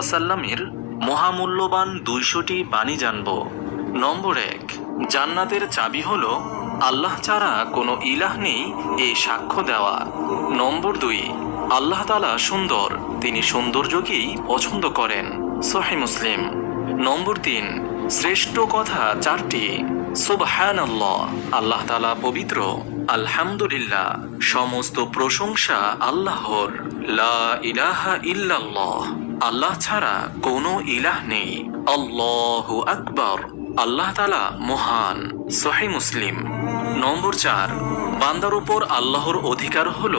ওয়াসাল্লামের মহামূল্যবান দুইশোটি বাণী জানব। নম্বর এক, জান্নাতের চাবি হল আল্লাহ ছাড়া কোনো ইলাহ নেই এই সাক্ষ্য দেওয়া। নম্বর দুই, আল্লাহ তালা সুন্দর, তিনি সৌন্দর্যকেই পছন্দ করেন। সহি মুসলিম। নম্বর তিন শ্রেষ্ঠ কথা চারটি। আল্লাহ তালা পবিত্র। আলহামদুলিল্লাহ, সমস্ত প্রশংসা আল্লাহর। লা আল্লাহ ছাড়া কোনো ইলাহ নেই। আল্লাহু আকবর, আল্লাহ তালা মহান। সহি মুসলিম। নম্বর চার, বান্দার উপর আল্লাহর অধিকার হল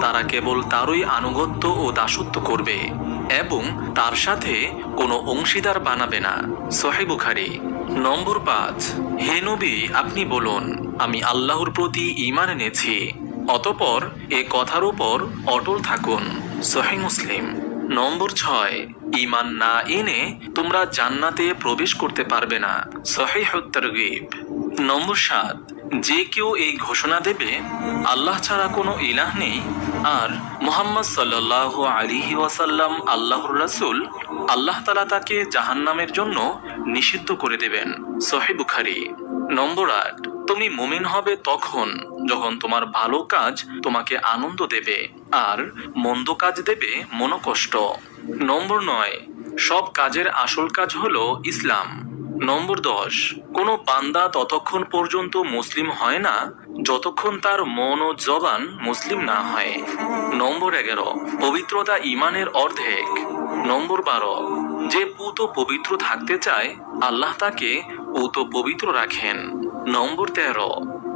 তারা কেবল তারই আনুগত্য ও দাসত্ব করবে। এবং তার সাথে কোনো অংশীদার বানাবে না। সহি বুখারি, নম্বর পাঁচ। হে নবী, আপনি বলুন, আমি আল্লাহর প্রতি ঈমান এনেছি, অতপর এ কথার উপর অটল থাকুন। সোহে মুসলিম। নম্বর ছয়, ঈমান না এনে তোমরা জান্নাতে প্রবেশ করতে পারবে না। সহি হত্যারগিব নম্বর সাত যে কেউ এই ঘোষণা দেবে, আল্লাহ ছাড়া কোনো ইলাহ নেই। আর মোহাম্মদ সাল্লাহ আলিহি ওয়াসাল্লাম, আল্লাহর রাসুল, আল্লাহ তালা তাকে জাহান্নামের জন্য নিষিদ্ধ করে দেবেন। সহি নম্বর আট, তুমি মুমিন হবে তখন যখন তোমার ভালো কাজ তোমাকে আনন্দ দেবে আর মন্দ কাজ দেবে মনোকষ্ট। নম্বর নয়, সব কাজের আসল কাজ হলো ইসলাম। নম্বর দশ, কোনো বান্দা ততক্ষণ পর্যন্ত মুসলিম হয় না, যতক্ষণ তার মন ও জবান মুসলিম না হয়। নম্বর এগারো, পবিত্রতা ইমানের অর্ধেক। নম্বর বারো, যে পুত পবিত্র থাকতে চায়, আল্লাহ তাকে পুত পবিত্র রাখেন। নম্বর তেরো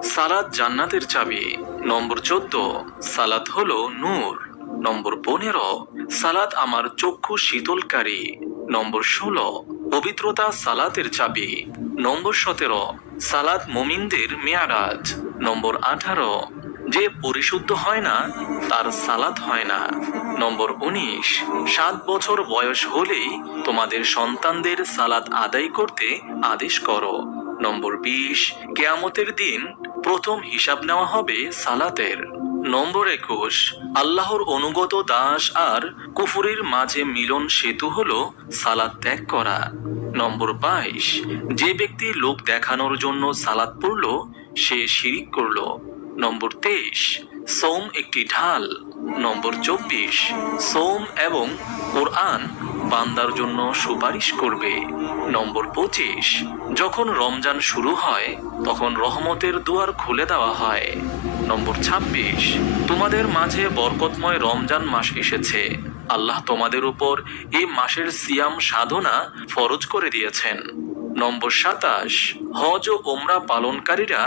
সালাদ জান্নাতের চাবি। নম্বর চোদ্দ, সালাত হলো নূর। নম্বর পনেরো সালাদ আমার চক্ষু শীতলকারী। নম্বর ষোলো পবিত্রতা সালাতের চাবি। নম্বর সতেরো, সালাত মোমিনদের মেয়ারাজ। নম্বর আঠারো, যে পরিশুদ্ধ হয় না, তার সালাত হয় না। নম্বর উনিশ, সাত বছর বয়স হলেই তোমাদের সন্তানদের সালাত আদায় করতে আদেশ করো। নম্বর বিশ, কেয়ামতের দিন প্রথম হিসাব নেওয়া হবে সালাতের। নম্বর একুশ, আল্লাহর অনুগত দাস আর কুফুরের মাঝে মিলন সেতু হল সালাদ ত্যাগ করা। নম্বর বাইশ, যে ব্যক্তি লোক দেখানোর জন্য সালাদ পড়ল, সে শিরিক করল। নম্বর তেইশ, সোম একটি ঢাল। নম্বর চব্বিশ, সোম এবং কোরআন বান্দার জন্য সুপারিশ করবে। নম্বর পঁচিশ, যখন রমজান শুরু হয়, তখন রহমতের দুয়ার খুলে দেওয়া হয়। নম্বর ছাব্বিশ। তোমাদের মাঝে বরকতময় রমজান মাস এসেছে। আল্লাহ তোমাদের উপর এই মাসের সিয়াম সাধনা ফরজ করে দিয়েছেন। নম্বর সাতাশ, হজ ও ওমরা পালনকারীরা